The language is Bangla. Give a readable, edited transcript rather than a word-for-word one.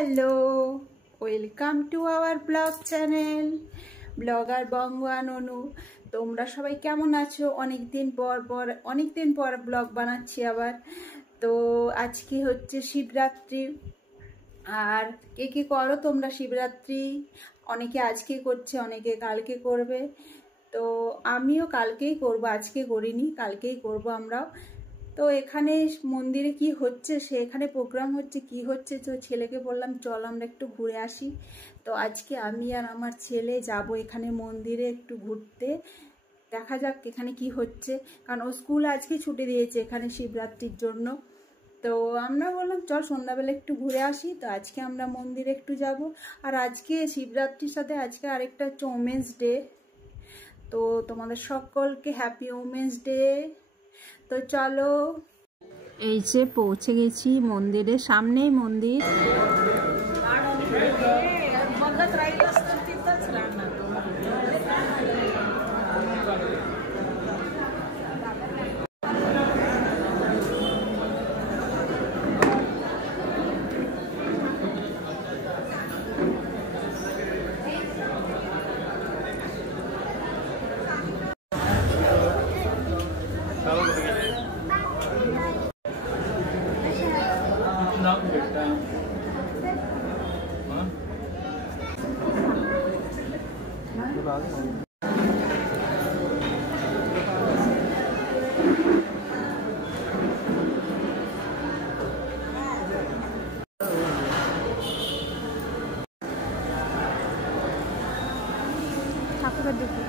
Hello, welcome to our blog channel blogger বঙ্গান অনু। তোমরা সবাই কেমন আছো? অনেকদিন পর ব্লগ বানাচ্ছি আবার। তো আজকে হচ্ছে শিবরাত্রি। আর কে কে করো তোমরা শিবরাত্রি? অনেকে আজকে করছে, অনেকে কালকে করবে। তো আমিও কালকেই করব, আজকে করিনি, কালকেই করব আমরাও। তো এখানে মন্দিরে কি হচ্ছে, এখানে প্রোগ্রাম হচ্ছে, কি হচ্ছে, তো ছেলেকে বললাম চল আমরা একটু ঘুরে আসি। তো আজকে আমি আর আমার ছেলে যাব এখানে মন্দিরে একটু ঘুরতে। দেখা যাক এখানে কি হচ্ছে, কারণ ও স্কুল আজকে ছুটি দিয়েছে এখানে শিবরাত্রির জন্য। তো আমরা বললাম চল সন্ধ্যাবেলা একটু ঘুরে আসি। তো আজকে আমরা মন্দিরে একটু যাব। আর আজকে শিবরাত্রির সাথে আজকে আরেকটা হচ্ছে ওমেন্স ডে। তো তোমাদের সকলকে হ্যাপি ওমেন্স ডে। তো চলো, এই যে পৌঁছে গেছি মন্দিরের সামনেই মন্দির। ঠাকুরের দেখি